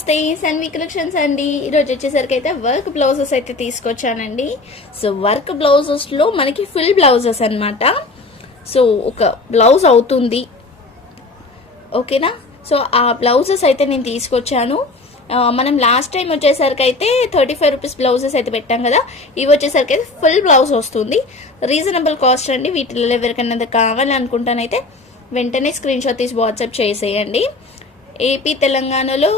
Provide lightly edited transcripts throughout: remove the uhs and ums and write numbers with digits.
నమస్తే సన్వి కలెక్షన్స్ అండి. ఈరోజు వచ్చేసరికి అయితే వర్క్ బ్లౌజెస్ అయితే తీసుకొచ్చానండి. సో వర్క్ బ్లౌజెస్లో మనకి ఫుల్ బ్లౌజెస్ అనమాట. సో ఒక బ్లౌజ్ అవుతుంది, ఓకేనా. సో ఆ బ్లౌజెస్ అయితే నేను తీసుకొచ్చాను. మనం లాస్ట్ టైం వచ్చేసరికి అయితే 35 రూపీస్ బ్లౌజెస్ అయితే పెట్టాం కదా. ఇవి వచ్చేసరికి అయితే ఫుల్ బ్లౌజ్ వస్తుంది. రీజనబుల్ కాస్ట్ అండి. వీటిలో ఎవరికైనా కావాలి అనుకుంటానైతే వెంటనే స్క్రీన్ షాట్ తీసి వాట్సాప్ చేసేయండి. ఏపీ తెలంగాణలో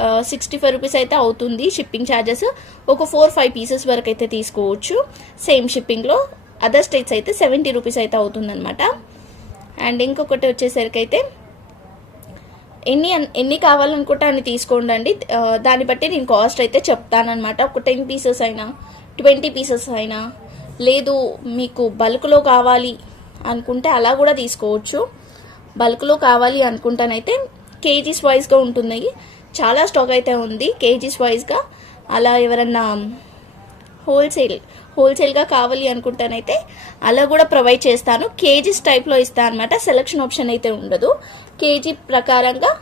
65 రూపీస్ అయితే అవుతుంది షిప్పింగ్ ఛార్జెస్. ఒక 4-5 పీసెస్ వరకు అయితే తీసుకోవచ్చు సేమ్ షిప్పింగ్లో. అదర్ స్టేట్స్ అయితే 70 రూపీస్ అయితే అవుతుంది అనమాట. అండ్ ఇంకొకటి వచ్చేసరికి అయితే ఎన్ని కావాలనుకుంటే అన్ని తీసుకోండి. దాన్ని బట్టి నేను కాస్ట్ అయితే చెప్తానమాట. ఒక 10 పీసెస్ అయినా 20 పీసెస్ అయినా, లేదు మీకు బల్క్లో కావాలి అనుకుంటే అలా కూడా తీసుకోవచ్చు. బల్క్లో కావాలి అనుకుంటానైతే కేజీస్ వైజ్గా ఉంటుంది. చాలా స్టాక్ అయితే ఉంది కేజీస్ వైజ్గా. అలా ఎవరన్నా హోల్సేల్గా కావాలి అనుకుంటానైతే అలా కూడా ప్రొవైడ్ చేస్తాను. కేజీస్ టైప్లో ఇస్తాను అనమాట. సెలక్షన్ ఆప్షన్ అయితే ఉండదు. కేజీ ప్రకారంగా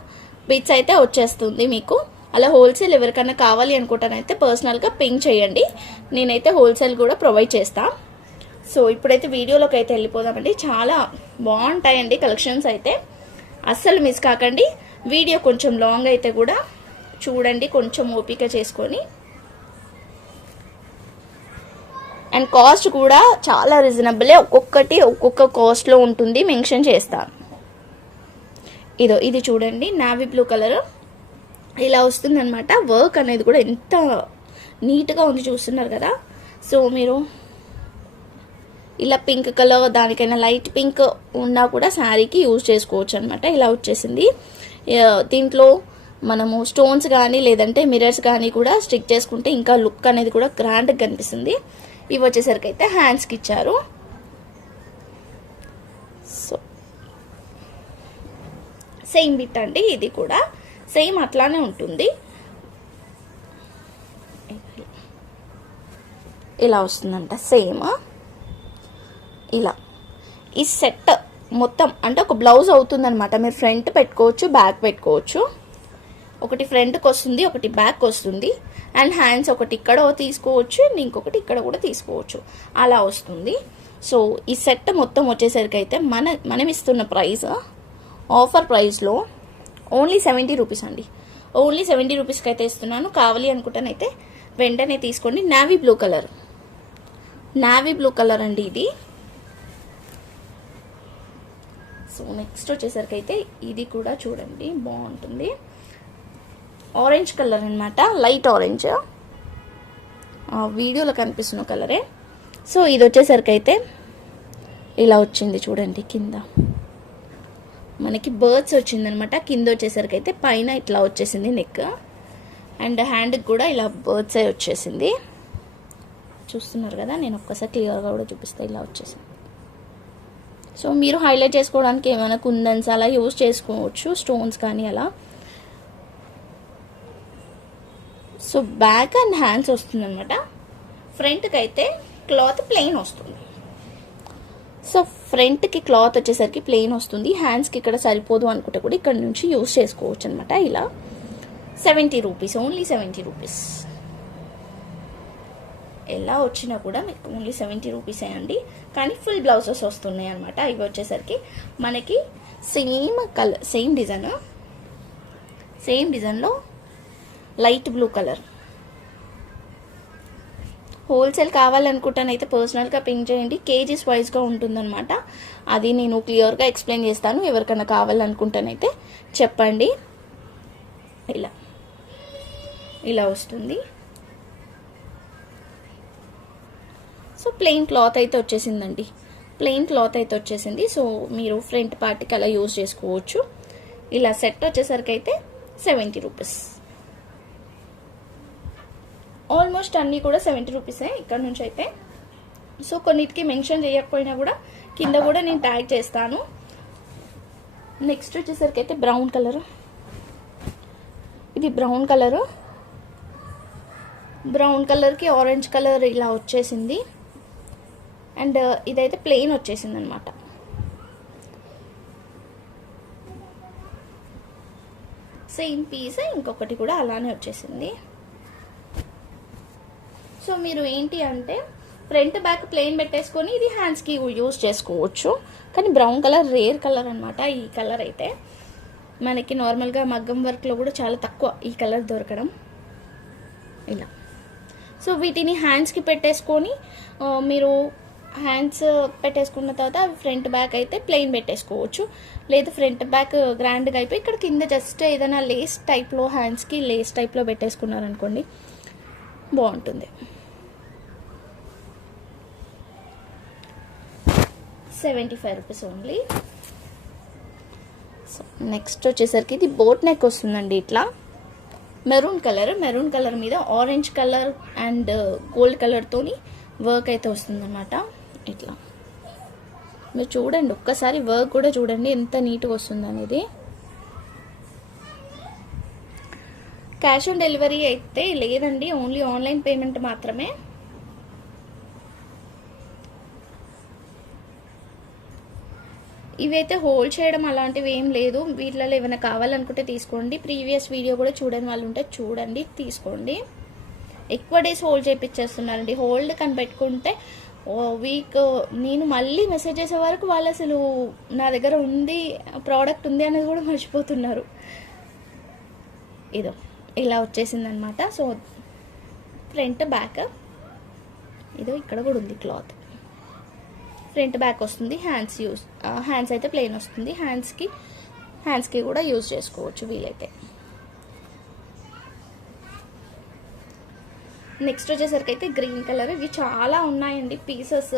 బిట్స్ అయితే వచ్చేస్తుంది మీకు. అలా హోల్సేల్ ఎవరికైనా కావాలి అనుకుంటానైతే పర్సనల్గా పింక్ చేయండి. నేనైతే హోల్సేల్ కూడా ప్రొవైడ్ చేస్తాను. సో ఇప్పుడైతే వీడియోలోకి అయితే వెళ్ళిపోదామండి. చాలా బాగుంటాయండి కలెక్షన్స్ అయితే, అస్సలు మిస్ కాకండి. వీడియో కొంచెం లాంగ్ అయితే కూడా చూడండి, కొంచెం ఓపిక చేసుకొని. అండ్ కాస్ట్ కూడా చాలా రీజనబులే. ఒక్కొక్కటి ఒక్కొక్క కాస్ట్లో ఉంటుంది, మెన్షన్ చేస్తాను. ఇది చూడండి, నావీ బ్లూ కలర్ ఇలా వస్తుంది అనమాట. వర్క్ అనేది కూడా ఎంత నీట్గా ఉంది చూస్తున్నారు కదా. సో మీరు ఇలా పింక్ కలర్, దానికైనా లైట్ పింక్ ఉన్నా కూడా శారీకి యూజ్ చేసుకోవచ్చు అనమాట. ఇలా వచ్చేసింది. దీంట్లో మనము స్టోన్స్ కానీ లేదంటే మిరర్స్ కానీ కూడా స్టిక్ చేసుకుంటే ఇంకా లుక్ అనేది కూడా గ్రాండ్గా కనిపిస్తుంది. ఇవి వచ్చేసరికి అయితే హ్యాండ్స్కి ఇచ్చారు. సో సేమ్ బిట్ అండి, ఇది కూడా సేమ్ అట్లానే ఉంటుంది. ఇలా వస్తుందంట సేమ్. ఇలా ఈ సెట్ మొత్తం అంటే ఒక బ్లౌజ్ అవుతుంది అనమాట. మీరు ఫ్రంట్ పెట్టుకోవచ్చు, బ్యాక్ పెట్టుకోవచ్చు. ఒకటి ఫ్రంట్కి వస్తుంది, ఒకటి బ్యాక్ వస్తుంది. అండ్ హ్యాండ్స్ ఒకటి ఇక్కడ తీసుకోవచ్చు, ఇంకొకటి ఇక్కడ కూడా తీసుకోవచ్చు. అలా వస్తుంది. సో ఈ సెట్ మొత్తం వచ్చేసరికి అయితే మనం ఇస్తున్న ప్రైస్ ఆఫర్ ప్రైస్లో ఓన్లీ 70 రూపీస్ అండి. ఓన్లీ 70 రూపీస్కి అయితే ఇస్తున్నాను. కావాలి అనుకుంటానైతే వెంటనే తీసుకోండి. నావీ బ్లూ కలర్ అండి ఇది. సో నెక్స్ట్ వచ్చేసరికి అయితే ఇది కూడా చూడండి, బాగుంటుంది. ఆరెంజ్ కలర్ అనమాట, లైట్ ఆరెంజ్, వీడియోలో కనిపిస్తున్న కలరే. సో ఇది వచ్చేసరికి అయితే ఇలా వచ్చింది చూడండి. కింద మనకి బర్డ్స్ వచ్చిందనమాట. కింద వచ్చేసరికి అయితే పైన ఇట్లా వచ్చేసింది నెక్. అండ్ హ్యాండ్కి కూడా ఇలా బర్డ్స్ వచ్చేసింది. చూస్తున్నారు కదా, నేను ఒక్కసారి క్లియర్గా కూడా చూపిస్తాను. ఇలా వచ్చేసింది. సో మీరు హైలైట్ చేసుకోవడానికి ఏమైనా కుందన్స్ అలా యూజ్ చేసుకోవచ్చు, స్టోన్స్ కానీ అలా. సో బ్యాక్ అండ్ హ్యాండ్స్ వస్తుంది అనమాట. ఫ్రంట్కి అయితే క్లాత్ ప్లెయిన్ వస్తుంది. సో ఫ్రంట్కి క్లాత్ వచ్చేసరికి ప్లెయిన్ వస్తుంది. హ్యాండ్స్కి ఇక్కడ సరిపోదు అనుకుంటే కూడా ఇక్కడ నుంచి యూజ్ చేసుకోవచ్చు అనమాట. ఇలా 70 రూపీస్, ఓన్లీ 70 రూపీస్. ఎలా వచ్చినా కూడా మీకు ఓన్లీ 70 రూపీసే అండి. కానీ ఫుల్ బ్లౌజెస్ వస్తున్నాయి అనమాట. ఇవి వచ్చేసరికి మనకి సేమ్ కలర్, సేమ్ డిజైన్లో లైట్ బ్లూ కలర్. హోల్సేల్ కావాలనుకుంటానైతే పర్సనల్గా పింక్ చేయండి. కేజీస్ వైజ్గా ఉంటుందన్నమాట. అది నేను క్లియర్గా ఎక్స్ప్లెయిన్ చేస్తాను. ఎవరికైనా కావాలనుకుంటానైతే చెప్పండి. ఇలా వస్తుంది. సో ప్లెయిన్ క్లాత్ అయితే వచ్చేసింది. సో మీరు ఫ్రంట్ పార్ట్కి అలా యూజ్ చేసుకోవచ్చు. ఇలా సెట్ వచ్చేసరికి అయితే 70 రూపీస్. ఆల్మోస్ట్ అన్నీ కూడా 70 రూపీసే ఇక్కడ నుంచి అయితే. సో కొన్నిటికి మెన్షన్ చేయకపోయినా కూడా కింద కూడా నేను ట్యాగ్ చేస్తాను. నెక్స్ట్ వచ్చేసరికి అయితే బ్రౌన్ కలర్. ఇది బ్రౌన్ కలర్కి ఆరెంజ్ కలర్ ఇలా వచ్చేసింది. అండ్ ఇదైతే ప్లెయిన్ వచ్చేసింది అనమాట. సేమ్ పీస్ ఇంకొకటి కూడా అలానే వచ్చేసింది. సో మీరు ఏంటి అంటే ఫ్రంట్ బ్యాక్ ప్లెయిన్ పెట్టేసుకొని ఇది హ్యాండ్స్కి యూజ్ చేసుకోవచ్చు. కానీ బ్రౌన్ కలర్ రేర్ కలర్ అనమాట. ఈ కలర్ అయితే మనకి నార్మల్గా మగ్గం వర్క్లో కూడా చాలా తక్కువ ఈ కలర్ దొరకడం. ఇలా సో వీటిని హ్యాండ్స్కి పెట్టేసుకొని మీరు హ్యాండ్స్ పెట్టేసుకున్న తర్వాత ఫ్రంట్ బ్యాక్ అయితే ప్లెయిన్ పెట్టేసుకోవచ్చు. లేదు ఫ్రంట్ బ్యాక్ గ్రాండ్గా అయిపోయి ఇక్కడ కింద జస్ట్ ఏదైనా లేస్ టైప్లో హ్యాండ్స్కి లేస్ టైప్లో పెట్టేసుకున్నారనుకోండి బాగుంటుంది. 75 రూపీస్ ఓన్లీ. సో నెక్స్ట్ వచ్చేసరికి ఇది బోట్ నెక్ వస్తుందండి. ఇట్లా మెరూన్ కలర్ మీద ఆరెంజ్ కలర్ అండ్ గోల్డ్ కలర్తోని వర్క్ అయితే వస్తుందన్నమాట. ఇట్లా మీరు చూడండి, ఒక్కసారి వర్క్ కూడా చూడండి ఎంత నీట్గా వస్తుంది అనేది. క్యాష్ ఆన్ డెలివరీ అయితే లేదండి, ఓన్లీ ఆన్లైన్ పేమెంట్ మాత్రమే. ఇవైతే హోల్డ్ చేయడం అలాంటివి ఏం లేదు. వీటిలో ఏమైనా కావాలనుకుంటే తీసుకోండి. ప్రీవియస్ వీడియో కూడా చూడని వాళ్ళు ఉంటే చూడండి, తీసుకోండి. ఎక్కువ డేస్ హోల్డ్ చేయించేస్తున్నారండి. హోల్డ్ కనిపెట్టుకుంటే వీక్ నేను మళ్ళీ మెసేజ్ చేసే వరకు వాళ్ళు అసలు నా దగ్గర ఉంది ప్రోడక్ట్ ఉంది అనేది కూడా మర్చిపోతున్నారు. ఇదో ఇలా వచ్చేసింది అనమాట. సో ఫ్రంట్ బ్యాక్ ఇదో ఇక్కడ కూడా ఉంది క్లాత్. ఫ్రంట్ బ్యాక్ వస్తుంది. హ్యాండ్స్ అయితే ప్లెయిన్ వస్తుంది. హ్యాండ్స్కి కూడా యూజ్ చేసుకోవచ్చు వీలైతే. నెక్స్ట్ వచ్చేసరికి అయితే గ్రీన్ కలర్. ఇవి చాలా ఉన్నాయండి పీసెస్.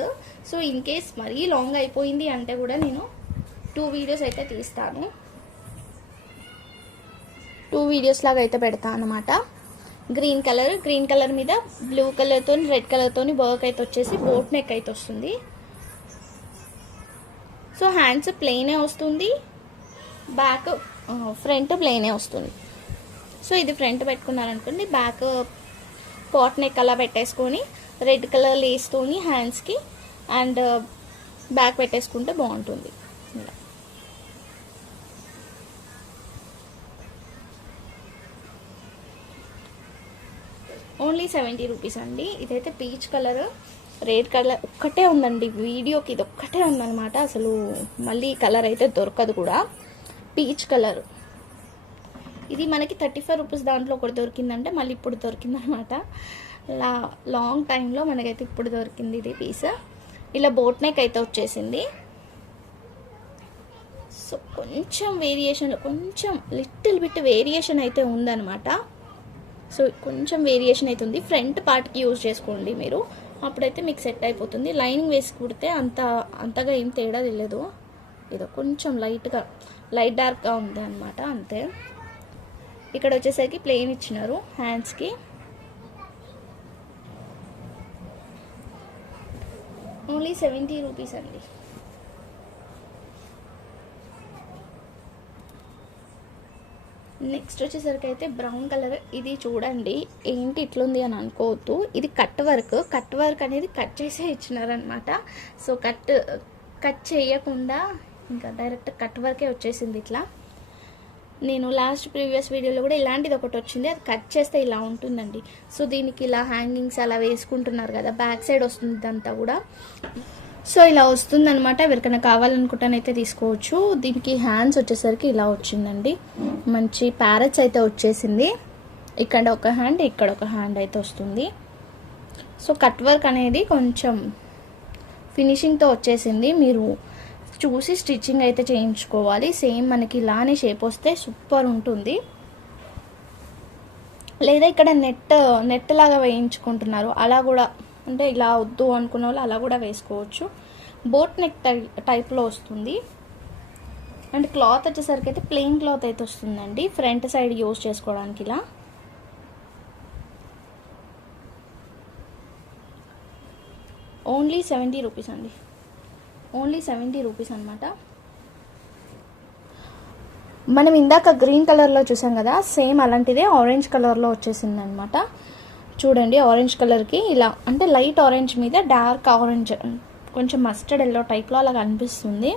సో ఇన్ కేస్ మరీ లాంగ్ అయిపోయింది అంటే కూడా నేను 2 వీడియోస్ అయితే తీస్తాను. 2 వీడియోస్ లాగా అయితే పెడతాను అనమాట. గ్రీన్ కలర్ మీద బ్లూ కలర్తో రెడ్ కలర్తో వర్క్ అయితే వచ్చేసి బోట్ నెక్ అయితే వస్తుంది. సో హ్యాండ్స్ ప్లెయినే వస్తుంది, బ్యాక్ ఫ్రంట్ ప్లెయినే వస్తుంది. సో ఇది ఫ్రంట్ పెట్టుకున్నారనుకోండి, బ్యాక్ పాట్ నెక్ అలా పెట్టేసుకొని రెడ్ కలర్ లేస్తోని హ్యాండ్స్కి అండ్ బ్యాక్ పెట్టేసుకుంటే బాగుంటుంది. ఓన్లీ 70 రూపీస్ అండి. ఇదైతే పీచ్ కలర్, రెడ్ కలర్ ఒక్కటే ఉందండి వీడియోకి, ఇది ఒక్కటే ఉందన్నమాట. అసలు మళ్ళీ కలర్ అయితే దొరకదు కూడా. పీచ్ కలర్ ఇది మనకి 35 రూపీస్ దాంట్లో ఒకటి దొరికిందంటే మళ్ళీ ఇప్పుడు దొరికిందనమాట. లాంగ్ టైంలో మనకైతే ఇప్పుడు దొరికింది ఇది పీస్. ఇలా బోట్ నెక్ అయితే వచ్చేసింది. సో కొంచెం వేరియేషన్, కొంచెం లిటిల్ బిట్ వేరియేషన్ అయితే ఉందన్నమాట. సో కొంచెం వేరియేషన్ అయితే ఉంది. ఫ్రంట్ పార్ట్కి యూజ్ చేసుకోండి మీరు, అప్పుడైతే మీకు సెట్ అయిపోతుంది. లైనింగ్ వేసి కుడితే అంతగా ఏం తేడా తెలియదు. ఏదో కొంచెం లైట్ డార్క్గా ఉంది అనమాట, అంతే. ఇక్కడ వచ్చేసరికి ప్లెయిన్ ఇచ్చినారు హ్యాండ్స్కి. ఓన్లీ 70 రూపీస్ అండి. నెక్స్ట్ వచ్చేసరికి అయితే బ్రౌన్ కలర్. ఇది చూడండి ఏంటి ఇట్లుంది అని అనుకోవద్దు, ఇది కట్ వర్క్ అనేది కట్ చేసే ఇచ్చినారనమాట. సో కట్ చేయకుండా ఇంకా డైరెక్ట్ కట్ వర్కే వచ్చేసింది ఇట్లా. నేను ప్రీవియస్ వీడియోలో కూడా ఇలాంటిది ఒకటి వచ్చింది, అది కట్ చేస్తే ఇలా ఉంటుందండి. సో దీనికి ఇలా హ్యాంగింగ్స్ అలా వేసుకుంటున్నారు కదా, బ్యాక్ సైడ్ వస్తుంది ఇదంతా కూడా. సో ఇలా వస్తుందన్నమాట. ఎవరికైనా కావాలనుకుంటానైతే తీసుకోవచ్చు. దీనికి హ్యాండ్స్ వచ్చేసరికి ఇలా వచ్చిందండి, మంచి ప్యారెట్స్ అయితే వచ్చేసింది. ఇక్కడ ఒక హ్యాండ్, ఇక్కడ ఒక హ్యాండ్ అయితే వస్తుంది. సో కట్ వర్క్ అనేది కొంచెం ఫినిషింగ్తో వచ్చేసింది. మీరు చూసి స్టిచ్చింగ్ అయితే చేయించుకోవాలి. సేమ్ మనకి ఇలానే షేప్ వస్తే సూపర్ ఉంటుంది. లేదా ఇక్కడ నెట్ లాగా వేయించుకుంటున్నారు, అలా కూడా అంటే ఇలా వద్దు అనుకున్న వాళ్ళు అలా కూడా వేసుకోవచ్చు. బోట్ నెక్ టైప్లో వస్తుంది. అండ్ క్లాత్ వచ్చేసరికి అయితే ప్లెయిన్ క్లాత్ అయితే వస్తుందండి, ఫ్రంట్ సైడ్ యూజ్ చేసుకోవడానికి. ఇలా ఓన్లీ 70 రూపీస్ అండి. ఓన్లీ 70 రూపీస్ అనమాట. మనం ఇందాక గ్రీన్ కలర్లో చూసాం కదా, సేమ్ అలాంటిదే ఆరెంజ్ కలర్లో వచ్చేసింది అనమాట. చూడండి ఆరెంజ్ కలర్కి ఇలా అంటే లైట్ ఆరెంజ్ మీద డార్క్ ఆరెంజ్, కొంచెం మస్టర్డ్ ఎల్లో టైప్లో అలా కనిపిస్తుంది.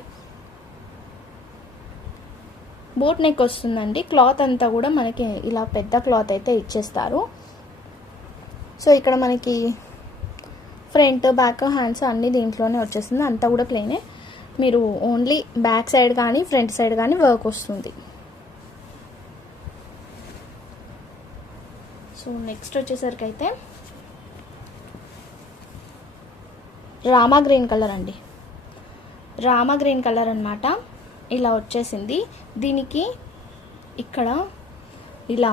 బోట్ నెక్ వస్తుందండి. క్లాత్ అంతా కూడా మనకి ఇలా పెద్ద క్లాత్ అయితే ఇచ్చేస్తారు. సో ఇక్కడ మనకి ఫ్రంట్ బ్యాక్ హ్యాండ్స్ అన్నీ దీంట్లోనే వచ్చేస్తుంది. అంతా కూడా ప్లెయినే. మీరు ఓన్లీ బ్యాక్ సైడ్ కానీ ఫ్రంట్ సైడ్ కానీ వర్క్ వస్తుంది. సో నెక్స్ట్ వచ్చేసరికి అయితే రామా గ్రీన్ కలర్ అండి. రామా గ్రీన్ కలర్ అన్నమాట. ఇలా వచ్చేసింది. దీనికి ఇక్కడ ఇలా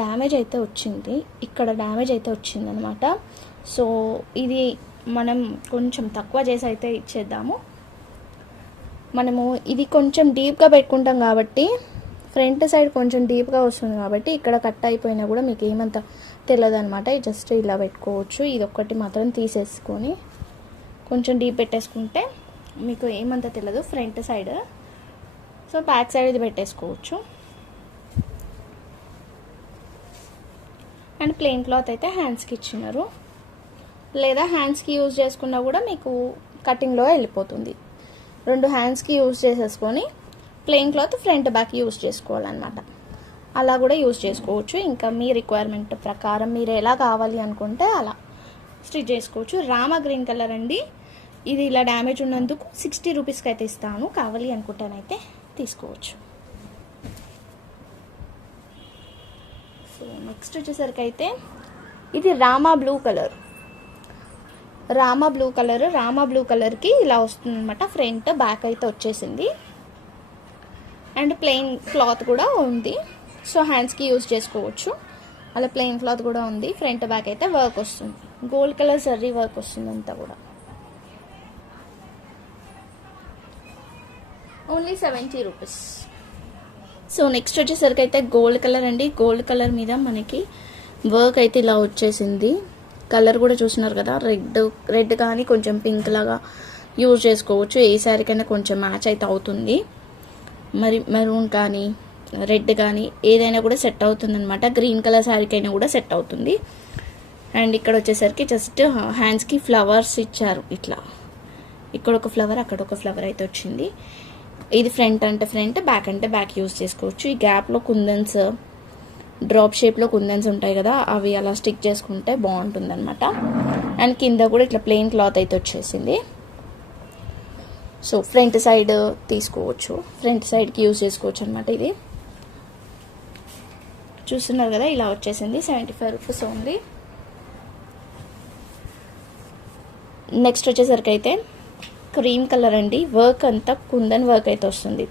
డ్యామేజ్ అయితే వచ్చింది, ఇక్కడ డ్యామేజ్ అయితే వచ్చింది అనమాట. సో ఇది మనం కొంచెం తక్కువ చేసి అయితే ఇచ్చేద్దాము. మనము ఇది కొంచెం డీప్గా పెట్టుకుంటాం కాబట్టి ఫ్రంట్ సైడ్ కొంచెం డీప్గా వస్తుంది కాబట్టి ఇక్కడ కట్ అయిపోయినా కూడా మీకు ఏమంత తెలియదు అనమాట. జస్ట్ ఇలా పెట్టుకోవచ్చు. ఇది ఒక్కటి మాత్రం తీసేసుకొని కొంచెం డీప్ పెట్టేసుకుంటే మీకు ఏమంత తెలియదు front side. So back side ఇది పెట్టేసుకోవచ్చు. అండ్ ప్లెయిన్ క్లాత్ అయితే హ్యాండ్స్కి ఇచ్చినారు, లేదా హ్యాండ్స్కి యూజ్ చేసుకున్నా కూడా మీకు కటింగ్లో వెళ్ళిపోతుంది. 2 హ్యాండ్స్కి యూజ్ చేసేసుకొని plain cloth front back use చేసుకోవాలన్నమాట. అలా కూడా యూజ్ చేసుకోవచ్చు. ఇంకా మీ రిక్వైర్మెంట్ ప్రకారం మీరు ఎలా కావాలి అనుకుంటే అలా స్టిచ్ చేసుకోవచ్చు. రామా గ్రీన్ కలర్ అండి. ఇది ఇలా డ్యామేజ్ ఉన్నందుకు 60 రూపీస్కి అయితే ఇస్తాను. కావాలి అనుకుంటానైతే తీసుకోవచ్చు. సో నెక్స్ట్ వచ్చేసరికి అయితే ఇది Rama blue colour. Rama blue కలర్కి ఇలా వస్తుంది అనమాట. ఫ్రంట్ బ్యాక్ అయితే వచ్చేసింది. అండ్ ప్లెయిన్ క్లాత్ కూడా ఉంది. సో హ్యాండ్స్కి యూజ్ చేసుకోవచ్చు. అలా ప్లెయిన్ క్లాత్ కూడా ఉంది. ఫ్రంట్ బ్యాక్ అయితే వర్క్ వస్తుంది. గోల్డ్ కలర్ జరీ వర్క్ వస్తుంది అంతా కూడా. Only 70 rupees. సో నెక్స్ట్ వచ్చేసరికి అయితే గోల్డ్ కలర్ అండి. గోల్డ్ కలర్ మీద మనకి వర్క్ అయితే ఇలా వచ్చేసింది. కలర్ కూడా చూస్తున్నారు కదా, రెడ్ కానీ కొంచెం పింక్ లాగా యూజ్ చేసుకోవచ్చు. ఏ శారీకైనా కొంచెం మ్యాచ్ అయితే అవుతుంది. మరి మెరూన్ కానీ రెడ్ కానీ ఏదైనా కూడా సెట్ అవుతుంది అనమాట. గ్రీన్ కలర్ శారీకైనా కూడా సెట్ అవుతుంది. అండ్ ఇక్కడ వచ్చేసరికి జస్ట్ హ్యాండ్స్కి ఫ్లవర్స్ ఇచ్చారు. ఇట్లా ఇక్కడ ఒక ఫ్లవర్, అక్కడ ఒక ఫ్లవర్ అయితే వచ్చింది. ఇది ఫ్రంట్ అంటే ఫ్రంట్, బ్యాక్ అంటే బ్యాక్ యూజ్ చేసుకోవచ్చు. ఈ గ్యాప్లో కుందన్స్, డ్రాప్ షేప్లో కుందన్స్ ఉంటాయి కదా, అవి అలా స్టిక్ చేసుకుంటే బాగుంటుంది అనమాట. అండ్ కింద కూడా ఇట్లా ప్లెయిన్ క్లాత్ అయితే వచ్చేసింది. సో ఫ్రంట్ సైడ్ తీసుకోవచ్చు, ఫ్రంట్ సైడ్కి యూజ్ చేసుకోవచ్చు అనమాట. ఇది చూస్తున్నారు కదా, ఇలా వచ్చేసింది. 75 రూపీస్ ఓన్లీ. నెక్స్ట్ వచ్చేసరికి అయితే క్రీమ్ కలర్ అండి. వర్క్ అంతా కుందన్ వర్క్ అయితే వస్తుంది.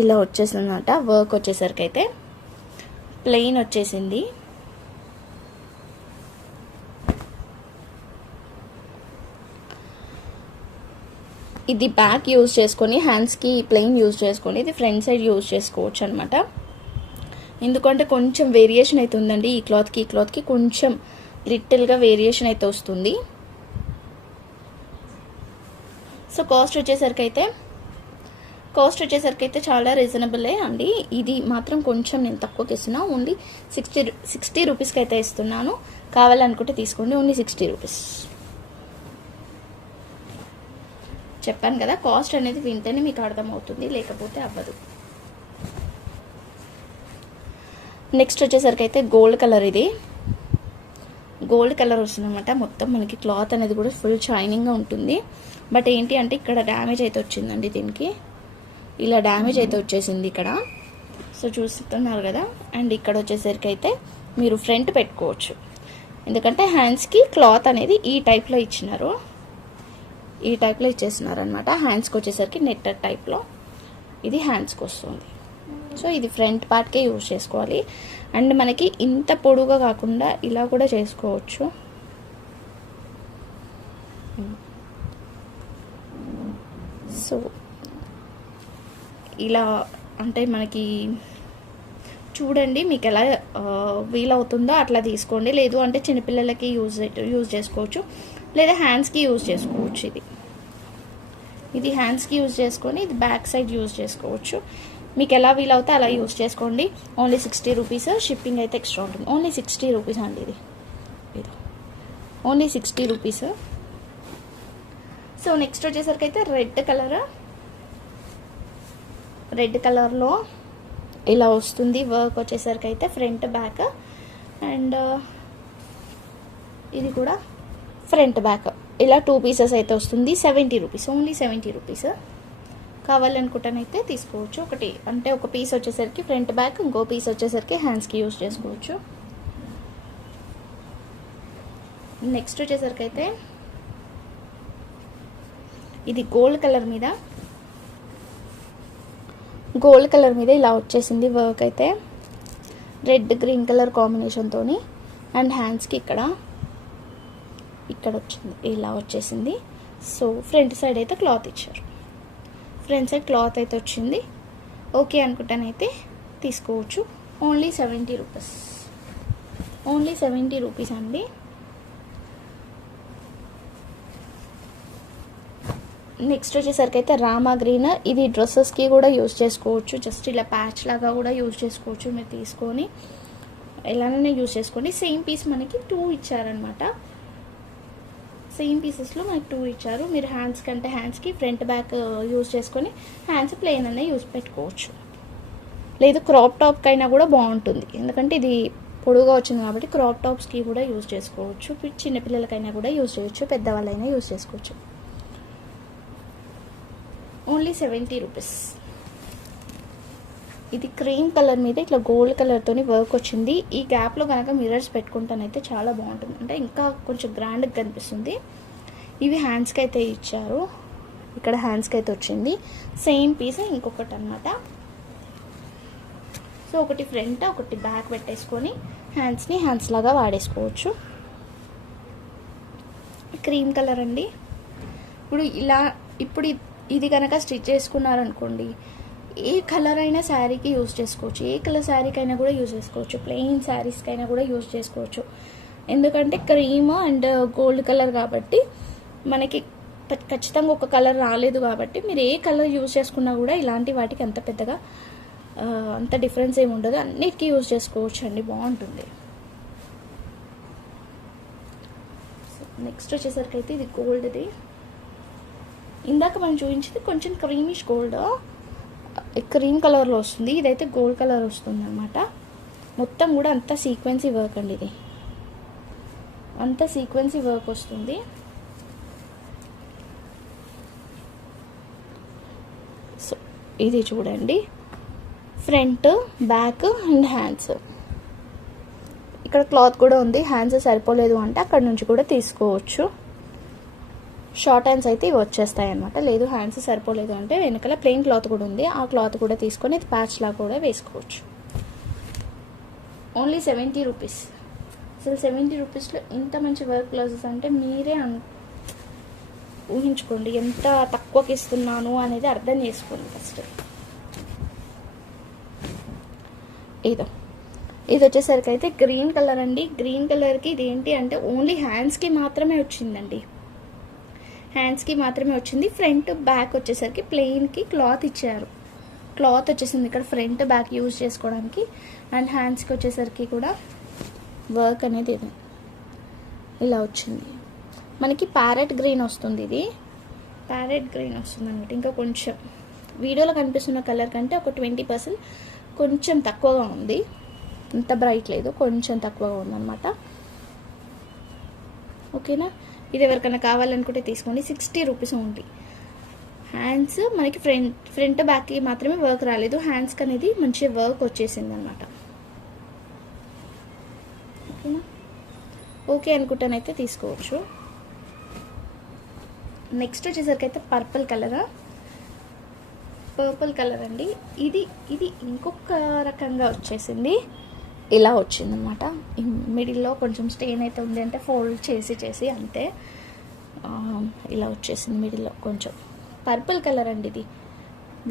ఇలా వచ్చేసింది అనమాట. వర్క్ వచ్చేసరికి అయితే ప్లెయిన్ వచ్చేసింది. ఇది బ్యాక్ యూజ్ చేసుకొని హ్యాండ్స్కి ప్లెయిన్ యూజ్ చేసుకొని ఇది ఫ్రంట్ సైడ్ యూజ్ చేసుకోవచ్చు అనమాట. ఎందుకంటే కొంచెం వేరియేషన్ అయితే ఉందండి. ఈ క్లాత్కి కొంచెం లిటిల్గా వేరియేషన్ అయితే వస్తుంది. సో కాస్ట్ వచ్చేసరికి అయితే చాలా రీజనబులే అండి. ఇది మాత్రం కొంచెం నేను తక్కువకి ఇస్తున్నా. ఓన్లీ 60 రూపీస్కి అయితే ఇస్తున్నాను. కావాలనుకుంటే తీసుకోండి. Only 60 rupees. చెప్పాను కదా, కాస్ట్ అనేది వింటేనే మీకు అర్థమవుతుంది, లేకపోతే అవ్వదు. నెక్స్ట్ వచ్చేసరికి అయితే గోల్డ్ కలర్. ఇది గోల్డ్ కలర్ వస్తుంది అనమాట. మొత్తం మనకి క్లాత్ అనేది కూడా ఫుల్ షైనింగ్గా ఉంటుంది. బట్ ఏంటి అంటే ఇక్కడ డ్యామేజ్ అయితే వచ్చిందండి. దీనికి ఇలా డ్యామేజ్ అయితే వచ్చేసింది ఇక్కడ. సో చూస్తున్నారు కదా. అండ్ ఇక్కడ వచ్చేసరికి అయితే మీరు ఫ్రంట్ పెట్టుకోవచ్చు. ఎందుకంటే హ్యాండ్స్కి క్లాత్ అనేది ఈ టైప్లో ఇచ్చినారు, ఈ టైప్లో ఇచ్చేస్తున్నారు అనమాట. హ్యాండ్స్కి వచ్చేసరికి నెట్టెడ్ టైప్లో ఇది హ్యాండ్స్కి వస్తుంది. సో ఇది ఫ్రంట్ పార్ట్కే యూజ్ చేసుకోవాలి. అండ్ మనకి ఇంత పొడుగా కాకుండా ఇలా కూడా చేసుకోవచ్చు. సో ఇలా అంటే మనకి చూడండి మీకు ఎలా వీలవుతుందో అట్లా తీసుకోండి. లేదు అంటే చిన్నపిల్లలకి యూజ్ చేసుకోవచ్చు, లేదా హ్యాండ్స్కి యూజ్ చేసుకోవచ్చు. ఇది హ్యాండ్స్కి యూజ్ చేసుకొని ఇది బ్యాక్ సైడ్ యూజ్ చేసుకోవచ్చు. మీకు ఎలా వీలవుతే అలా యూజ్ చేసుకోండి. Only 60 rupees. షిప్పింగ్ అయితే ఎక్స్ట్రా ఉంటుంది. ఓన్లీ 60 రూపీస్ అండి. ఇది ఓన్లీ 60 రూపీస్. సో నెక్స్ట్ వచ్చేసరికి అయితే రెడ్ కలర్లో ఇలా వస్తుంది వర్క్ వచ్చేసరికి అయితే ఫ్రంట్ బ్యాక్. అండ్ ఇది కూడా ఫ్రంట్ బ్యాక్ ఇలా 2 పీసెస్ అయితే వస్తుంది. 70 రూపీస్, ఓన్లీ 70 రూపీస్. కావాలనుకుంటానైతే తీసుకోవచ్చు. ఒకటి అంటే ఒక పీస్ వచ్చేసరికి ఫ్రంట్ బ్యాక్, ఇంకో పీస్ వచ్చేసరికి హ్యాండ్స్కి యూజ్ చేసుకోవచ్చు. నెక్స్ట్ వచ్చేసరికి అయితే ఇది గోల్డ్ కలర్ మీద ఇలా వచ్చేసింది వర్క్ అయితే, రెడ్ గ్రీన్ కలర్ కాంబినేషన్తో. అండ్ హ్యాండ్స్కి ఇక్కడ వచ్చింది, ఇలా వచ్చేసింది. సో ఫ్రంట్ సైడ్ అయితే క్లాత్ ఇచ్చారు, ఫ్రంట్ సైడ్ క్లాత్ అయితే వచ్చింది. ఓకే అనుకుంటానైతే తీసుకోవచ్చు. ఓన్లీ 70 రూపీస్, ఓన్లీ 70 రూపీస్ అండి. నెక్స్ట్ వచ్చేసరికి అయితే రామా గ్రీన్. ఇది డ్రెస్సెస్కి కూడా యూజ్ చేసుకోవచ్చు, జస్ట్ ఇలా ప్యాచ్ లాగా కూడా యూజ్ చేసుకోవచ్చు. మీరు తీసుకొని ఎలానైనా యూజ్ చేసుకోండి. సేమ్ పీస్ మనకి 2 ఇచ్చారనమాట. సేమ్ పీసెస్లో మనకి 2 ఇచ్చారు. మీరు హ్యాండ్స్ కంటే హ్యాండ్స్కి ఫ్రంట్ బ్యాక్ యూజ్ చేసుకొని హ్యాండ్స్ ప్లెయిన్ అనే యూజ్ పెట్టుకోవచ్చు. లేదు క్రాప్ టాప్కి అయినా కూడా బాగుంటుంది, ఎందుకంటే ఇది పొడుగా వచ్చింది కాబట్టి క్రాప్ టాప్స్కి కూడా యూజ్ చేసుకోవచ్చు. చిన్నపిల్లలకైనా కూడా యూజ్ చేయొచ్చు, పెద్దవాళ్ళైనా యూజ్ చేసుకోవచ్చు. Only 70 rupees. ఇది క్రీమ్ కలర్ మీద ఇట్లా గోల్డ్ కలర్తో వర్క్ వచ్చింది. ఈ గ్యాప్లో కనుక మిర్రర్స్ పెట్టుకుంటానైతే చాలా బాగుంటుంది, అంటే ఇంకా కొంచెం గ్రాండ్గా కనిపిస్తుంది. ఇవి హ్యాండ్స్కి అయితే ఇచ్చారు, ఇక్కడ హ్యాండ్స్కి అయితే వచ్చింది. సేమ్ పీస్ ఇంకొకటి అనమాట. సో ఒకటి ఫ్రంట్ ఒకటి బ్యాక్ పెట్టేసుకొని హ్యాండ్స్ లాగా వాడేసుకోవచ్చు. క్రీమ్ కలర్ అండి. ఇప్పుడు ఇది కనుక స్టిచ్ చేసుకున్నారనుకోండి, ఏ కలర్ అయినా శారీకి యూజ్ చేసుకోవచ్చు, ఏ కలర్ శారీకైనా కూడా యూజ్ చేసుకోవచ్చు, ప్లెయిన్ శారీస్కైనా కూడా యూజ్ చేసుకోవచ్చు. ఎందుకంటే క్రీమ్ అండ్ గోల్డ్ కలర్ కాబట్టి మనకి ఖచ్చితంగా ఒక కలర్ రాలేదు కాబట్టి మీరు ఏ కలర్ యూజ్ చేసుకున్నా కూడా ఇలాంటి వాటికి అంత పెద్దగా అంత డిఫరెన్స్ ఏమి ఉండదు, అన్నిటికీ యూజ్ చేసుకోవచ్చు అండి, బాగుంటుంది. నెక్స్ట్ వచ్చేసరికి అయితే ఇది గోల్డ్ది. ఇందాక మనం చూపించింది కొంచెం క్రీమిష్ గోల్డ్, క్రీమ్ కలర్లో వస్తుంది. ఇదైతే గోల్డ్ కలర్ వస్తుంది అనమాట. మొత్తం కూడా అంతా సీక్వెన్సీ వర్క్ అండి, ఇది అంతా సీక్వెన్సీ వర్క్ వస్తుంది. సో ఇది చూడండి, ఫ్రంట్ బ్యాక్ అండ్ హ్యాండ్స్. ఇక్కడ క్లాత్ కూడా ఉంది, హ్యాండ్స్ సరిపోలేదు అంటే అక్కడ నుంచి కూడా తీసుకోవచ్చు. షార్ట్ హ్యాండ్స్ అయితే ఇవి వచ్చేస్తాయి అనమాట. లేదు హ్యాండ్స్ సరిపోలేదు అంటే వెనకాల ప్లెయిన్ క్లాత్ కూడా ఉంది, ఆ క్లాత్ కూడా తీసుకొని ఇది ప్యాచ్ లాగా కూడా వేసుకోవచ్చు. Only 70 rupees. అసలు 70 రూపీస్లో ఇంత మంచి వర్క్ బ్లౌజెస్ అంటే మీరే ఊహించుకోండి ఎంత తక్కువకి ఇస్తున్నాను అనేది అర్థం చేసుకోండి ఫస్ట్. ఇది వచ్చేసరికి అయితే గ్రీన్ కలర్ అండి. గ్రీన్ కలర్కి ఇది ఏంటి అంటే ఓన్లీ హ్యాండ్స్కి మాత్రమే వచ్చిందండి, హ్యాండ్స్కి మాత్రమే వచ్చింది. ఫ్రంట్ బ్యాక్ వచ్చేసరికి ప్లెయిన్కి క్లాత్ ఇచ్చారు, క్లాత్ వచ్చేసింది ఇక్కడ ఫ్రంట్ బ్యాక్ యూజ్ చేసుకోవడానికి. అండ్ హ్యాండ్స్కి వచ్చేసరికి కూడా వర్క్ అనేది ఇలా వచ్చింది. మనకి ప్యారెట్ గ్రీన్ వస్తుంది, ఇది ప్యారెట్ గ్రీన్ వస్తుంది అనమాట. ఇంకా కొంచెం వీడియోలో కనిపిస్తున్న కలర్ కంటే ఒక 20% కొంచెం తక్కువగా ఉంది, అంత బ్రైట్ లేదు, కొంచెం తక్కువగా ఉందన్నమాట. ఓకేనా, ఇది ఎవరికైనా కావాలనుకుంటే తీసుకోండి. 60 రూపీస్ ఉంది. హ్యాండ్స్ మనకి ఫ్రంట్ బ్యాక్కి మాత్రమే వర్క్ రాలేదు, హ్యాండ్స్కి అనేది మంచి వర్క్ వచ్చేసింది అనమాట. ఓకేనా, ఓకే అనుకుంటానైతే తీసుకోవచ్చు. నెక్స్ట్ వచ్చేసరికి అయితే పర్పుల్ కలర్ అండి. ఇది ఇంకొక రకంగా వచ్చేసింది, ఇలా వచ్చిందనమాట. మిడిల్లో కొంచెం స్టెయిన్ అయితే ఉంది, అంటే ఫోల్డ్ చేసి అంతే ఇలా వచ్చేసింది మిడిల్లో కొంచెం. పర్పుల్ కలర్ అండి, ఇది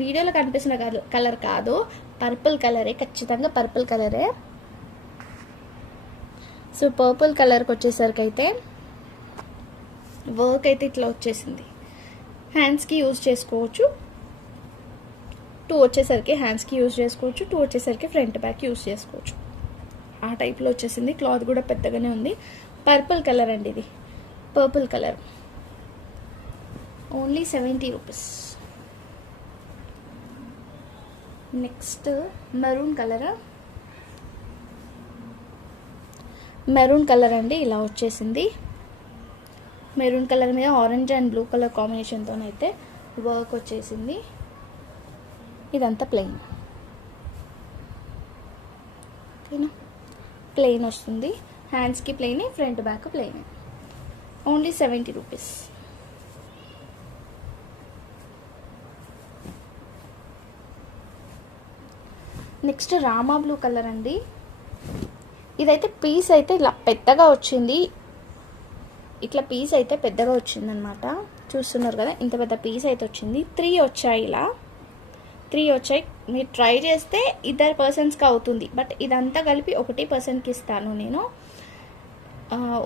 వీడియోలో కనిపిస్తున్న కలర్ కాదు, పర్పుల్ కలరే, ఖచ్చితంగా పర్పుల్ కలరే. సో పర్పుల్ కలర్కి వచ్చేసరికి అయితే వర్క్ అయితే ఇట్లా వచ్చేసింది. హ్యాండ్స్కి యూజ్ చేసుకోవచ్చు, 2 వచ్చేసరికి హ్యాండ్స్కి యూజ్ చేసుకోవచ్చు, 2 వచ్చేసరికి ఫ్రంట్ బ్యాక్ యూజ్ చేసుకోవచ్చు. ఆ టైప్లో వచ్చేసింది. క్లాత్ కూడా పెద్దగానే ఉంది. పర్పుల్ కలర్ అండి, ఇది purple colour. Only 70 rupees. Next maroon colour అండి, ఇలా వచ్చేసింది. మెరూన్ కలర్ మీద ఆరెంజ్ అండ్ బ్లూ కలర్ కాంబినేషన్తో అయితే వర్క్ వచ్చేసింది. ఇదంతా ప్లెయిన్, ఓకేనా, ప్లెయిన్ వస్తుంది. హ్యాండ్స్కి plain, front back plain. Only 70 rupees. Next Rama blue colour అండి. ఇదైతే పీస్ అయితే ఇలా పెద్దగా వచ్చింది, ఇట్లా పీస్ అయితే పెద్దగా వచ్చిందనమాట. చూస్తున్నారు కదా, ఇంత పెద్ద పీస్ అయితే వచ్చింది. 3 వచ్చాయి, ఇలా 3 వచ్చాయి. మీరు ట్రై చేస్తే 2 పర్సన్స్కి అవుతుంది, బట్ ఇదంతా కలిపి 1 పర్సన్కి ఇస్తాను నేను.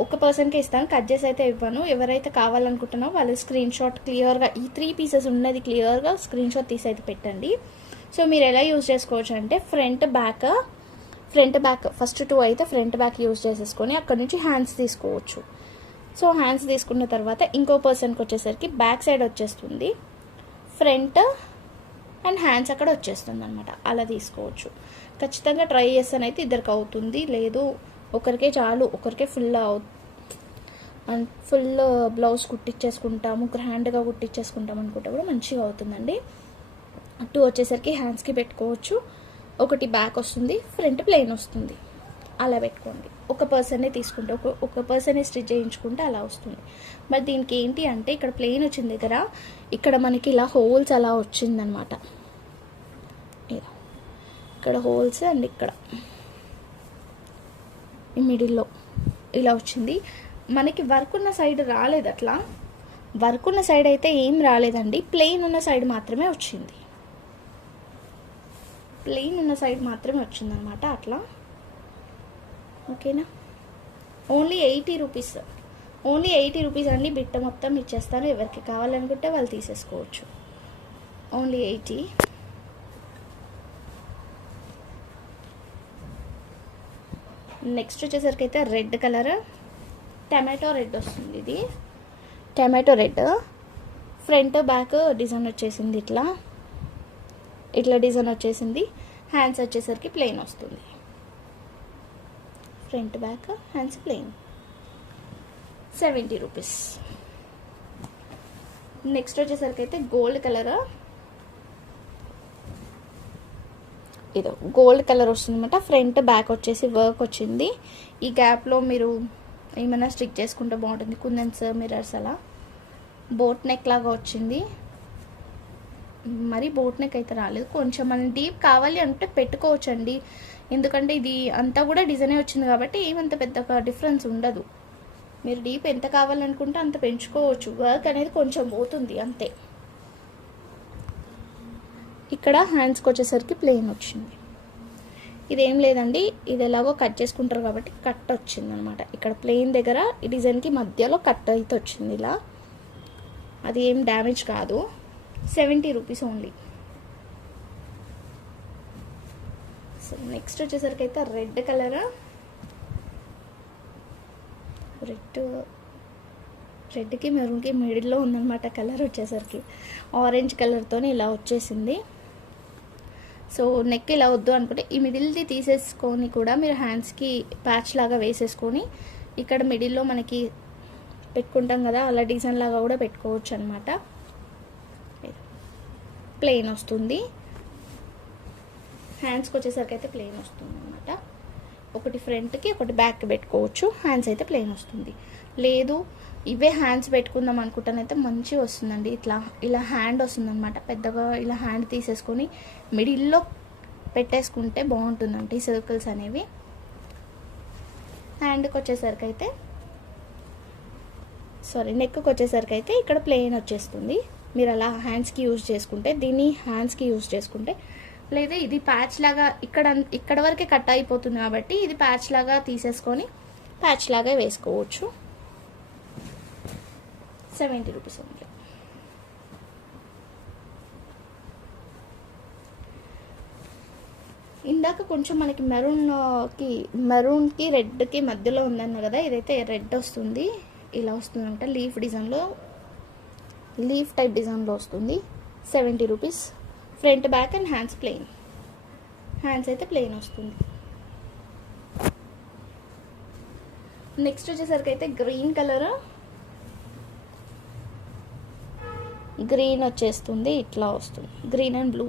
1 పర్సన్కి ఇస్తాను, కట్ చేసి అయితే ఇవ్వను. ఎవరైతే కావాలనుకుంటున్నారో వాళ్ళు స్క్రీన్ షాట్ క్లియర్గా, ఈ 3 పీసెస్ ఉన్నది క్లియర్గా స్క్రీన్ షాట్ తీసి అయితే పెట్టండి. సో మీరు ఎలా యూజ్ చేసుకోవచ్చు అంటే ఫ్రంట్ బ్యాక్ ఫస్ట్ 2 అయితే ఫ్రంట్ బ్యాక్ యూజ్ చేసేసుకొని అక్కడ నుంచి హ్యాండ్స్ తీసుకోవచ్చు. సో హ్యాండ్స్ తీసుకున్న తర్వాత ఇంకో పర్సన్కి వచ్చేసరికి బ్యాక్ సైడ్ వచ్చేస్తుంది, ఫ్రంట్ అండ్ హ్యాండ్స్ అక్కడ వచ్చేస్తుంది అనమాట. అలా తీసుకోవచ్చు. ఖచ్చితంగా ట్రై చేస్తానైతే 2కి అవుతుంది, లేదు ఒకరికే చాలు, ఒకరికే ఫుల్ బ్లౌజ్ కుట్టించేసుకుంటాము, గ్రాండ్గా కుట్టించేసుకుంటాం అనుకుంటే కూడా మంచిగా అవుతుందండి. 2 వచ్చేసరికి హ్యాండ్స్కి పెట్టుకోవచ్చు, 1 బ్యాక్ వస్తుంది, ఫ్రంట్ ప్లెయిన్ వస్తుంది. అలా పెట్టుకోండి. 1 పర్సనే తీసుకుంటే, ఒక పర్సనే స్టిచ్ చేయించుకుంటే అలా వస్తుంది. మరి దీనికి ఏంటి అంటే ఇక్కడ ప్లెయిన్ వచ్చిన దగ్గర ఇక్కడ మనకి ఇలా హోల్స్ అలా వచ్చిందనమాట. ఇక్కడ హోల్స్ అండ్ ఇక్కడ ఈ మిడిల్లో ఇలా వచ్చింది. మనకి వర్క్ ఉన్న సైడ్ రాలేదు, అట్లా వర్క్ ఉన్న సైడ్ అయితే ఏం రాలేదండి, ప్లెయిన్ ఉన్న సైడ్ మాత్రమే వచ్చింది. ప్లెయిన్ ఉన్న సైడ్ మాత్రమే వచ్చిందనమాట అట్లా, ఓకేనా. ఓన్లీ 80 రూపీస్, ఓన్లీ 80 రూపీస్ అండి. బిట్ట మొత్తం ఇచ్చేస్తాను, ఎవరికి కావాలనుకుంటే వాళ్ళు తీసేసుకోవచ్చు. ఓన్లీ 80. నెక్స్ట్ వచ్చేసరికి అయితే రెడ్ కలర్, టమాటో రెడ్ వస్తుంది. ఇది tomato red, front back design వచ్చేసింది, ఇట్లా డిజైన్ వచ్చేసింది. హ్యాండ్స్ వచ్చేసరికి ప్లెయిన్ వస్తుంది, front back hands plain. 70 rupees. Next వచ్చేసరికి అయితే గోల్డ్ కలర్, ఇది గోల్డ్ కలర్ వస్తుంది అనమాట. ఫ్రంట్ బ్యాక్ వచ్చేసి వర్క్ వచ్చింది. ఈ గ్యాప్లో మీరు ఏమైనా స్టిక్ చేసుకుంటే బాగుంటుంది, కుందన్స్, మిర్రర్స్ అలా. బోట్ నెక్ లాగా వచ్చింది, మరి బోట్ నెక్ అయితే రాలేదు. కొంచెం మనం డీప్ కావాలి అంటే పెట్టుకోవచ్చు అండి, ఎందుకంటే ఇది అంతా కూడా డిజైనే వచ్చింది కాబట్టి ఏమంత పెద్ద డిఫరెన్స్ ఉండదు. మీరు డీప్ ఎంత కావాలనుకుంటే అంత పెంచుకోవచ్చు, వర్క్ అనేది కొంచెం పోతుంది అంతే. ఇక్కడ హ్యాండ్స్కి వచ్చేసరికి ప్లెయిన్ వచ్చింది. ఇదేం లేదండి, ఇది ఎలాగో కట్ చేసుకుంటారు కాబట్టి కట్ వచ్చింది అనమాట. ఇక్కడ ప్లెయిన్ దగ్గర ఈ డిజైన్కి మధ్యలో కట్ అయితే వచ్చింది ఇలా, అది ఏం డ్యామేజ్ కాదు. 70 రూపీస్ ఓన్లీ. సో నెక్స్ట్ వచ్చేసరికి అయితే రెడ్ కలర్, రెడ్కి మెరూన్కి మిడిల్లో ఉందన్నమాట కలర్ వచ్చేసరికి. ఆరెంజ్ కలర్తో ఇలా వచ్చేసింది. సో నెక్ ఇలా వద్దు అనుకుంటే ఈ మిడిల్ది తీసేసుకొని కూడా మీరు హ్యాండ్స్కి ప్యాచ్ లాగా వేసేసుకొని ఇక్కడ మిడిల్లో మనకి పెట్టుకుంటాం కదా, అలా డిజైన్ లాగా కూడా పెట్టుకోవచ్చు అనమాట. ప్లెయిన్ వస్తుంది. హ్యాండ్స్కి వచ్చేసరికి అయితే ప్లెయిన్ వస్తుంది అనమాట. ఒకటి ఫ్రంట్కి ఒకటి బ్యాక్కి పెట్టుకోవచ్చు, హ్యాండ్స్ అయితే ప్లెయిన్ వస్తుంది. లేదు ఇవే హ్యాండ్స్ పెట్టుకుందాం అనుకుంటానైతే మంచిగా వస్తుందండి. ఇలా హ్యాండ్ వస్తుందన్నమాట, పెద్దగా ఇలా హ్యాండ్ తీసేసుకొని మిడిల్లో పెట్టేసుకుంటే బాగుంటుందండి ఈ సర్కిల్స్ అనేవి. హ్యాండ్కి వచ్చేసరికి అయితే నెక్కి వచ్చేసరికి అయితే ఇక్కడ ప్లెయిన్ వచ్చేస్తుంది. మీరు అలా హ్యాండ్స్కి యూజ్ చేసుకుంటే, దీన్ని హ్యాండ్స్కి యూజ్ చేసుకుంటే, లేదా ఇది ప్యాచ్ లాగా ఇక్కడ వరకే కట్ అయిపోతుంది కాబట్టి ఇది ప్యాచ్ లాగా తీసేసుకొని ప్యాచ్ లాగా వేసుకోవచ్చు. 70 రూపీస్ ఓన్లీ. ఇందాక కొంచెం మనకి మెరూన్కి రెడ్కి మధ్యలో ఉందన్న కదా, ఇదైతే రెడ్ వస్తుంది, ఇలా వస్తుంది అనమాట. లీఫ్ డిజైన్లో లీఫ్ టైప్ డిజైన్లో వస్తుంది. 70 rupees. Front back and hands plain. Hands అయితే ప్లెయిన్ వస్తుంది. నెక్స్ట్ వచ్చేసరికి అయితే గ్రీన్ కలర్, గ్రీన్ వచ్చేస్తుంది, ఇట్లా వస్తుంది. Green and blue,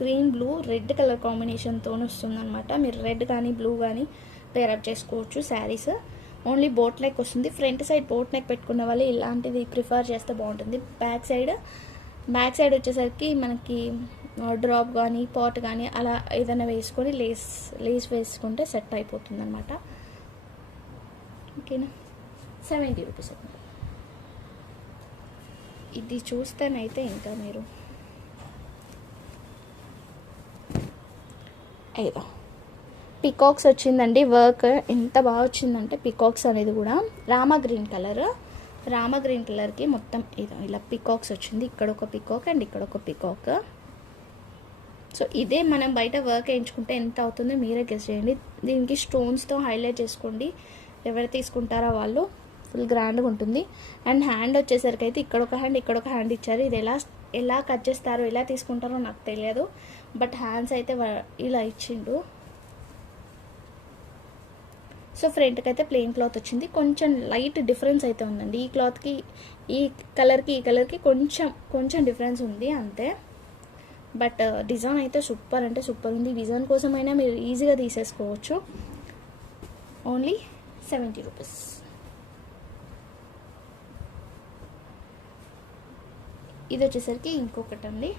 green blue red colour కాంబినేషన్తో వస్తుంది అనమాట. మీరు రెడ్ కానీ బ్లూ కానీ పేరప్ చేసుకోవచ్చు. శారీస్ ఓన్లీ బోట్ నెక్ వస్తుంది. ఫ్రంట్ సైడ్ బోట్ నెక్ పెట్టుకున్న వాళ్ళు ఇలాంటిది ప్రిఫర్ చేస్తే బాగుంటుంది. బ్యాక్ సైడ్ వచ్చేసరికి మనకి డ్రాప్ కానీ పాట్ కానీ అలా ఏదైనా వేసుకొని లేస్ వేసుకుంటే సెట్ అయిపోతుంది అనమాట. ఓకేనా, 70 రూపీస్. ఇది చూస్తేనైతే ఇంకా మీరు ఏదో పికాక్స్ వచ్చిందండి. వర్క్ ఎంత బాగా వచ్చిందంటే పికాక్స్ అనేది కూడా రామా గ్రీన్ కలర్కి మొత్తం ఏదో ఇలా పికాక్స్ వచ్చింది. ఇక్కడ ఒక పికాక్ అండ్ ఇక్కడ ఒక పికాక్. సో ఇదే మనం బయట వర్క్ వేయించుకుంటే ఎంత అవుతుందో మీరే గెస్ చేయండి. దీనికి స్టోన్స్తో హైలైట్ చేసుకోండి. ఎవరు తీసుకుంటారో వాళ్ళు ఫుల్ గ్రాండ్గా ఉంటుంది. అండ్ హ్యాండ్ వచ్చేసరికి అయితే ఇక్కడ ఒక హ్యాండ్ ఇచ్చారు. ఇది ఎలా కట్ చేస్తారో ఎలా తీసుకుంటారో నాకు తెలియదు, బట్ హ్యాండ్స్ అయితే ఇలా ఇచ్చిండు. సో ఫ్రంట్కి అయితే ప్లెయిన్ క్లాత్ వచ్చింది. కొంచెం లైట్ డిఫరెన్స్ అయితే ఉందండి. ఈ క్లాత్కి ఈ కలర్కి కొంచెం డిఫరెన్స్ ఉంది అంతే. బట్ డిజైన్ అయితే సూపర్ అంటే సూపర్ ఉంది. డిజైన్ కోసమైనా మీరు ఈజీగా తీసేసుకోవచ్చు. Only 70 rupees. ఇది వచ్చేసరికి ఇంకొకటి అండి.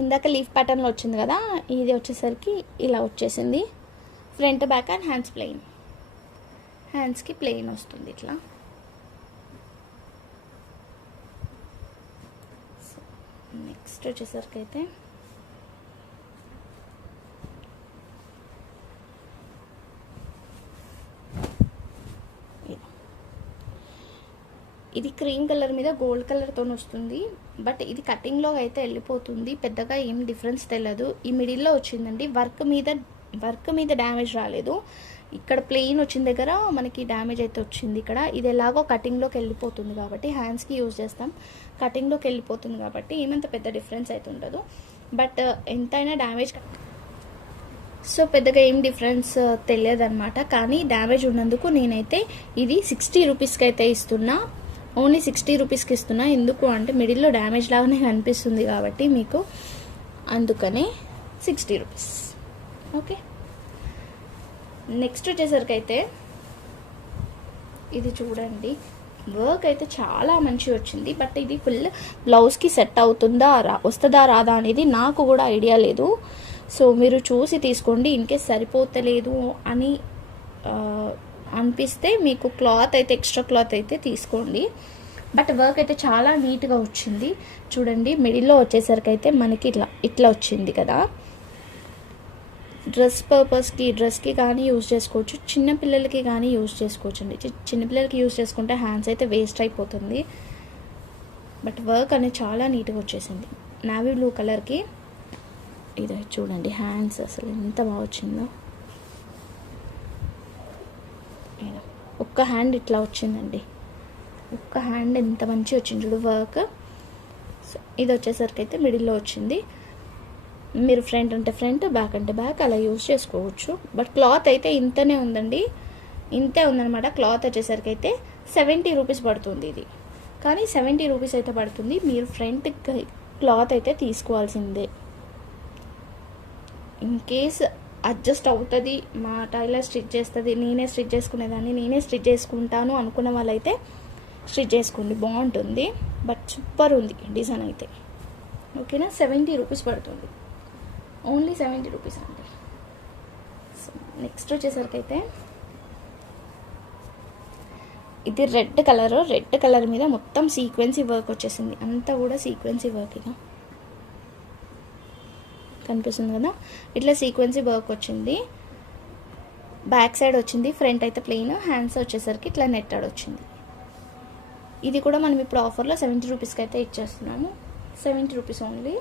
ఇందాక లీఫ్ ప్యాటర్న్లో వచ్చింది కదా, ఇది వచ్చేసరికి ఇలా వచ్చేసింది. Front back and hands plain. హ్యాండ్స్కి ప్లెయిన్ వస్తుంది ఇట్లా. నెక్స్ట్ వచ్చేసరికి అయితే ఇది క్రీమ్ కలర్ మీద గోల్డ్ కలర్తో వస్తుంది. బట్ ఇది కటింగ్లో అయితే వెళ్ళిపోతుంది. పెద్దగా ఏం డిఫరెన్స్ తెలియదు. ఈ మిడిల్లో వచ్చిందండి. వర్క్ మీద డ్యామేజ్ రాలేదు. ఇక్కడ ప్లెయిన్ వచ్చిన దగ్గర మనకి డ్యామేజ్ అయితే వచ్చింది. ఇక్కడ ఇది ఎలాగో కటింగ్లోకి వెళ్ళిపోతుంది కాబట్టి హ్యాండ్స్కి యూజ్ చేస్తాం. కటింగ్లోకి వెళ్ళిపోతుంది కాబట్టి ఏమంత పెద్ద డిఫరెన్స్ అయితే ఉండదు. బట్ ఎంతైనా డ్యామేజ్, సో పెద్దగా ఏం డిఫరెన్స్ తెలియదు అనమాట. కానీ డ్యామేజ్ ఉన్నందుకు నేనైతే ఇది 60 రూపీస్కి అయితే ఇస్తున్నా. ఓన్లీ 60 రూపీస్కి ఇస్తున్నా. ఎందుకు అంటే మిడిల్లో డ్యామేజ్ లాగానే కనిపిస్తుంది కాబట్టి మీకు, అందుకనే 60 రూపీస్. ఓకే, నెక్స్ట్ వచ్చేసరికి అయితే ఇది చూడండి. వర్క్ అయితే చాలా మంచిగా వచ్చింది. బట్ ఇది ఫుల్ బ్లౌజ్కి సెట్ అవుతుందా వస్తుందా రాదా అనేది నాకు కూడా ఐడియా లేదు. సో మీరు చూసి తీసుకోండి. ఇన్కేస్ సరిపోతలేదు అని అనిపిస్తే మీకు క్లాత్ అయితే ఎక్స్ట్రా క్లాత్ అయితే తీసుకోండి. బట్ వర్క్ అయితే చాలా నీట్గా వచ్చింది. చూడండి, మిడిల్లో వచ్చేసరికి అయితే మనకి ఇట్లా వచ్చింది కదా. డ్రెస్కి కానీ యూజ్ చేసుకోవచ్చు. చిన్నపిల్లలకి కానీ యూజ్ చేసుకోవచ్చు అండి. చిన్నపిల్లలకి యూజ్ చేసుకుంటే హ్యాండ్స్ అయితే వేస్ట్ అయిపోతుంది. బట్ వర్క్ అనేది చాలా నీట్గా వచ్చేసింది. నావీ బ్లూ కలర్కి ఇది చూడండి. హ్యాండ్స్ అసలు ఎంత బాగా వచ్చిందో. ఒక్క హ్యాండ్ ఇట్లా వచ్చిందండి. ఒక్క హ్యాండ్ ఎంత మంచిగా వచ్చింది చూడు వర్క్. సో ఇది వచ్చేసరికి అయితే మిడిల్లో వచ్చింది. మీరు ఫ్రంట్ అంటే ఫ్రంట్, బ్యాక్ అంటే బ్యాక్ అలా యూజ్ చేసుకోవచ్చు. బట్ క్లాత్ అయితే ఇంతనే ఉందండి. ఇంతే ఉందన్నమాట. క్లాత్ వచ్చేసరికి అయితే 70 రూపీస్ పడుతుంది ఇది. కానీ 70 రూపీస్ అయితే పడుతుంది. మీరు ఫ్రంట్ క్లాత్ అయితే తీసుకోవాల్సిందే. ఇన్ కేస్ అడ్జస్ట్ అవుతుంది, మా టైలర్ స్టిచ్ చేస్తుంది, నేనే స్టిచ్ చేసుకునేదాన్ని, నేనే స్టిచ్ చేసుకుంటాను అనుకున్న వాళ్ళైతే స్టిచ్ చేసుకోండి, బాగుంటుంది. బట్ సూపర్ ఉంది డిజైన్ అయితే. ఓకేనా, 70 రూపీస్ పడుతుంది. ఓన్లీ 70 రూపీస్ అండి. సో నెక్స్ట్ వచ్చేసరికి అయితే ఇది రెడ్ కలర్ మీద మొత్తం సీక్వెన్సీ వర్క్ వచ్చేసింది. అంతా కూడా సీక్వెన్సీ వర్క్ ఇక కనిపిస్తుంది కదా. ఇట్లా సీక్వెన్సీ వర్క్ వచ్చింది. బ్యాక్ సైడ్ వచ్చింది. ఫ్రంట్ అయితే ప్లెయిన్. హ్యాండ్స్ వచ్చేసరికి ఇట్లా నెట్టెడ్ వచ్చింది. ఇది కూడా మనం ఇప్పుడు ఆఫర్లో 70 రూపీస్కి అయితే ఇచ్చేస్తున్నాము. 70 రూపీస్ ఓన్లీ.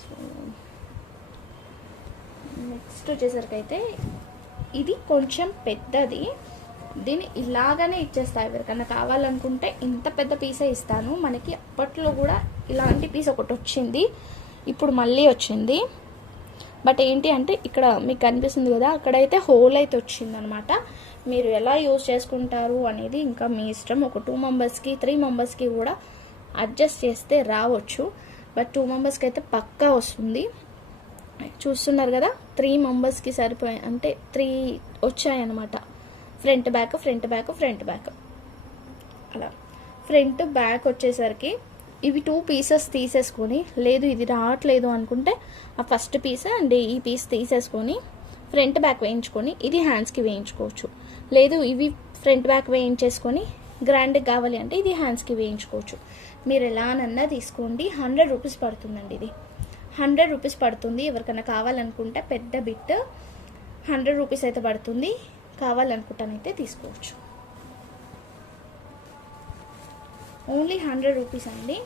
సో నెక్స్ట్ వచ్చేసరికి అయితే ఇది కొంచెం పెద్దది. దీన్ని ఇలాగానే ఇచ్చేస్తా, ఎవరికన్నా కావాలనుకుంటే ఇంత పెద్ద పీసే ఇస్తాను. మనకి అప్పట్లో కూడా ఇలాంటి పీస్ ఒకటి వచ్చింది, ఇప్పుడు మళ్ళీ వచ్చింది. బట్ ఏంటి అంటే ఇక్కడ మీకు కనిపిస్తుంది కదా, అక్కడైతే హోల్ అయితే వచ్చిందనమాట. మీరు ఎలా యూజ్ చేసుకుంటారు అనేది ఇంకా మీ ఇష్టం. ఒక 2 మెంబర్స్కి 3 మెంబర్స్కి కూడా అడ్జస్ట్ చేస్తే రావచ్చు, బట్ 2 మెంబర్స్కి అయితే పక్కా వస్తుంది. చూస్తున్నారు కదా, 3 మెంబర్స్కి సరిపోయాయి, అంటే 3 వచ్చాయన్నమాట. Front back front back front back అలా. ఫ్రంట్ బ్యాక్ వచ్చేసరికి ఇవి 2 పీసెస్ తీసేసుకొని, లేదు ఇది రావట్లేదు అనుకుంటే ఆ ఫస్ట్ పీస్ అండ్ ఈ పీస్ తీసేసుకొని ఫ్రంట్ బ్యాక్ వేయించుకొని ఇది హ్యాండ్స్కి వేయించుకోవచ్చు. లేదు ఇవి ఫ్రంట్ బ్యాక్ వేయించేసుకొని గ్రాండ్గా కావాలి అంటే ఇది హ్యాండ్స్కి వేయించుకోవచ్చు. మీరు ఎలానన్నా తీసుకోండి. 100 రూపీస్ పడుతుందండి. ఇది 100 రూపీస్ పడుతుంది. ఎవరికైనా కావాలనుకుంటే పెద్ద బిట్ 100 రూపీస్ అయితే పడుతుంది. కావాలనుకుంటానైతే తీసుకోవచ్చు. ఓన్లీ 100 రూపీస్ అండి.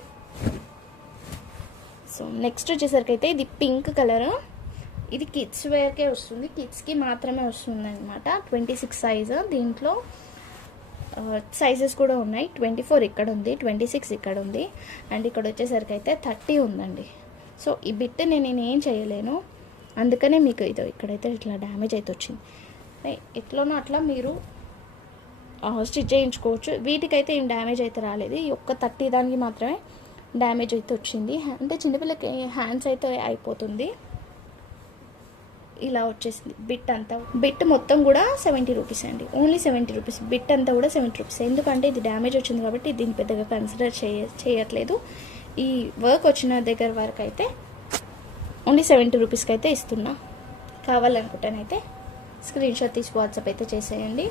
సో నెక్స్ట్ వచ్చేసరికి అయితే ఇది పింక్ కలర్. ఇది కిడ్స్ వేర్కే వస్తుంది, కిడ్స్కి మాత్రమే వస్తుంది అనమాట. 26 సైజు. దీంట్లో సైజెస్ కూడా ఉన్నాయి. 24 ఇక్కడ ఉంది, 26 ఇక్కడ ఉంది, అండ్ ఇక్కడ వచ్చేసరికి అయితే 30 ఉందండి. సో ఈ బిట్ నేనేం చేయలేను, అందుకనే మీకు ఇదో ఇక్కడైతే ఇట్లా డ్యామేజ్ అయితే వచ్చింది. ఎట్లనో అట్లా మీరు స్టిచ్ చేయించుకోవచ్చు. వీటికైతే ఏం డ్యామేజ్ అయితే రాలేదు. ఈ ఒక్క 30 దానికి మాత్రమే డ్యామేజ్ అయితే వచ్చింది. అంటే చిన్నపిల్లకి హ్యాండ్స్ అయితే అయిపోతుంది. ఇలా వచ్చేసింది బిట్ అంతా. బిట్ మొత్తం కూడా 70 రూపీస్ అండి. Only 70 rupees. బిట్ అంతా కూడా 70 రూపీస్. ఎందుకంటే ఇది డ్యామేజ్ వచ్చింది కాబట్టి దీన్ని పెద్దగా కన్సిడర్ చేయట్లేదు. ఈ వర్క్ వచ్చిన దగ్గర వరకు అయితే ఓన్లీ 70 రూపీస్కి అయితే ఇస్తున్నా. కావాలనుకుంటానైతే స్క్రీన్ షాట్ తీసి వాట్సాప్ అయితే చేసేయండి.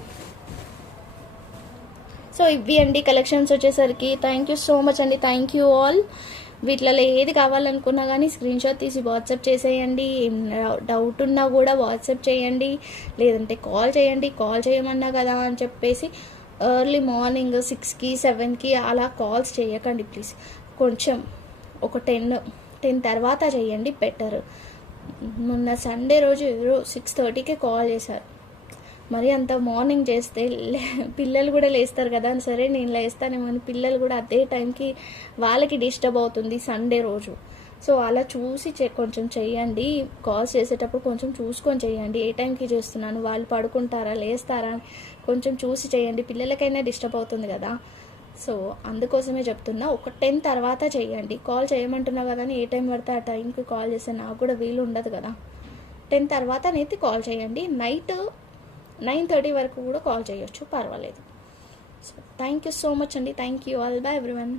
సో ఇవి అండి కలెక్షన్స్ వచ్చేసరికి. థ్యాంక్ యూ సో మచ్ అండి. Thank you all. వీటిలో ఏది కావాలనుకున్నా కానీ స్క్రీన్ షాట్ తీసి వాట్సాప్ చేసేయండి. డౌట్ ఉన్నా కూడా వాట్సాప్ చేయండి, లేదంటే కాల్ చేయండి. కాల్ చేయమన్నా కదా అని చెప్పేసి ఎర్లీ మార్నింగ్ 6కి 7కి అలా కాల్స్ చేయకండి ప్లీజ్. కొంచెం ఒక 10 తర్వాత చేయండి బెటర్. మొన్న సండే రోజు 6:30కే కాల్ చేశారు. మరి అంత మార్నింగ్ చేస్తే పిల్లలు కూడా లేస్తారు కదా, సరే నేను లేస్తానేమో అని పిల్లలు కూడా అదే టైంకి వాళ్ళకి డిస్టర్బ్ అవుతుంది సండే రోజు. సో అలా చూసి కొంచెం చేయండి. కాల్స్ చేసేటప్పుడు కొంచెం చూసుకొని చేయండి. ఏ టైంకి చేస్తున్నాను, వాళ్ళు పడుకుంటారా లేస్తారా కొంచెం చూసి చేయండి. పిల్లలకైనా డిస్టర్బ్ అవుతుంది కదా. సో అందుకోసమే చెప్తున్నా, ఒక 10 తర్వాత చేయండి. కాల్ చేయమంటున్నా కదా అని ఏ టైం పడితే ఆ టైంకి కాల్ చేస్తే నాకు కూడా వీలు ఉండదు కదా. 10 తర్వాత అనేది కాల్ చేయండి. నైట్ 9:30 వరకు కూడా కాల్ చేయొచ్చు, పర్వాలేదు. So thank you so much అండి. Thank you all. Bye everyone.